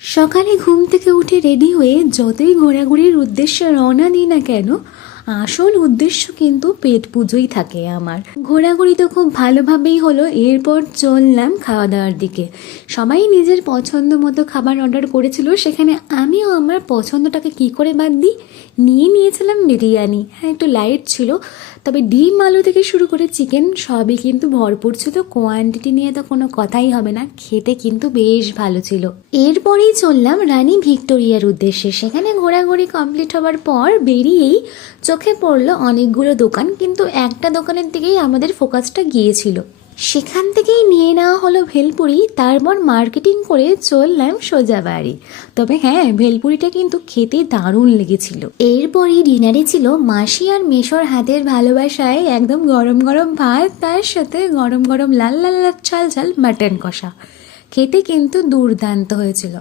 সকালে ঘুম থেকে উঠে রেডি হয়ে যতই ঘোরাঘুরির উদ্দেশ্যে রওনা দিই না কেন, আসল উদ্দেশ্য কিন্তু পেট পুজোই থাকে আমার। ঘোরাঘুরি তো খুব ভালোভাবেই হলো, এরপর চললাম খাওয়া দাওয়ার দিকে। সবাই নিজের পছন্দ মতো খাবার অর্ডার করেছিল, সেখানে আমিও আমার পছন্দটাকে কি করে বাদ দিই, নিয়েছিলাম বিরিয়ানি। হ্যাঁ, একটু লাইট ছিল, তবে ডিম আলু থেকে শুরু করে চিকেন সবই কিন্তু ভরপুর ছিল। কোয়ান্টিটি নিয়ে তো কোনো কথাই হবে না, খেতে কিন্তু বেশ ভালো ছিল। এরপরেই চললাম রানী ভিক্টোরিয়ার উদ্দেশ্যে। সেখানে ঘোরাঘুরি কমপ্লিট হওয়ার পর বেরিয়েই চোখে পড়লো অনেকগুলো দোকান, কিন্তু একটা দোকানের দিকেই আমাদের ফোকাসটা গিয়েছিল। সেখান থেকেই নিয়ে নেওয়া হলো ভেলপুরি, তারপর মার্কেটিং করে চললাম সোজা বাড়ি। তবে হ্যাঁ, ভেলপুরিটা কিন্তু খেতে দারুণ লেগেছিল। এরপরই ডিনারে ছিল মাসি আর মেশোর হাতের ভালোবাসায় একদম গরম গরম ভাত, তার সাথে গরম গরম লাল লাল লাল ঝাল ঝাল মাটন কষা। খেতে কিন্তু দুর্দান্ত হয়েছিল।